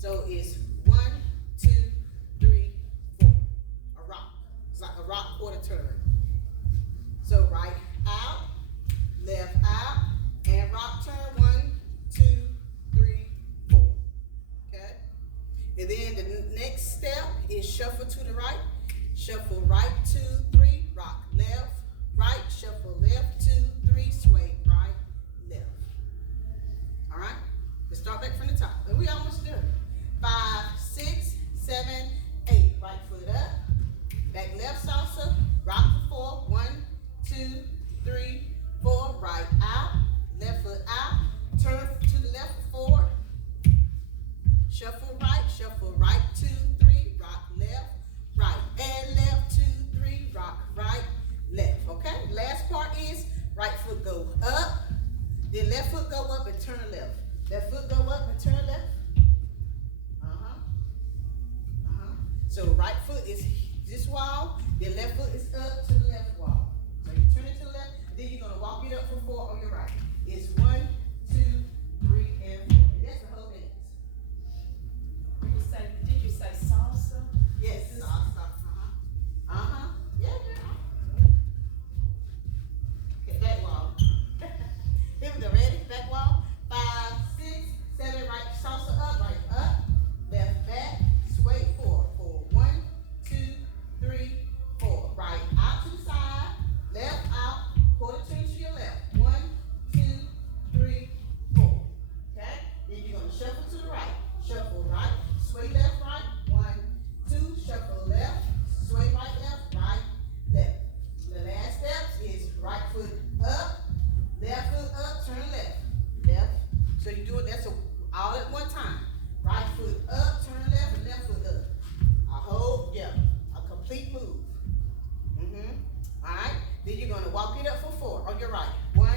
So it's 1, 2, 3, 4. A rock. It's like a rock quarter turn. So right out, left out, and rock turn. 1, 2, 3, 4. Okay? And then the next step is shuffle to the right. Shuffle right, 2, 3, rock left, right, shuffle left, 2, 3, sway right, left. All right? Let's start back from the top. And we almost done. 5, 6, 7, 8. Right foot up. Back left salsa. Rock for 4. 1, 2, 3, 4. Right out. Left foot out. Turn to the left for 4. Shuffle right, 2, 3. Rock left, right, and left, 2, 3. Rock right, left. Okay? Last part is right foot go up. Then left foot go up and turn left. Left foot go up and turn left. So right foot is this wall, then left foot is up to the left wall. So you turn it to the left, then you're gonna walk it up for 4 on your right. It's 1, 2, 3, and 4. And that's the whole dance. Did you say salsa? Yes, salsa. Yeah. Okay, back wall. Here we go. Ready? Back wall. 5, 6, 7. Right salsa up. Right up. Left back. Sway 4. 1, 2, 3, 4. Right out to the side. Left out. Quarter turn to your left. 1, 2, 3, 4. Okay. Then you're gonna shuffle to the right. Shuffle right. Sway left. Right. 1, 2. Shuffle left. Sway right. Left. Right. Left. The last steps is right foot up. Left foot up. Turn left. Left. So you do it. That's all at one time. Right foot up. Turn left. And left foot up. A complete move. All right. Then you're gonna walk it up for 4 on your right. 1,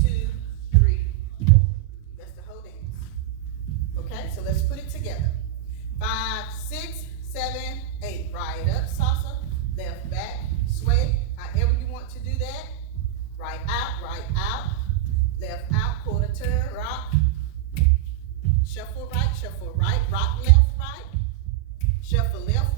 2, 3, 4. That's the whole dance. Okay. So let's put it together. 5, 6, 7, 8. Right up, salsa. Left back, sway. However you want to do that. Right out, left out, quarter turn, rock. Shuffle right, rock left, right. Shuffle left,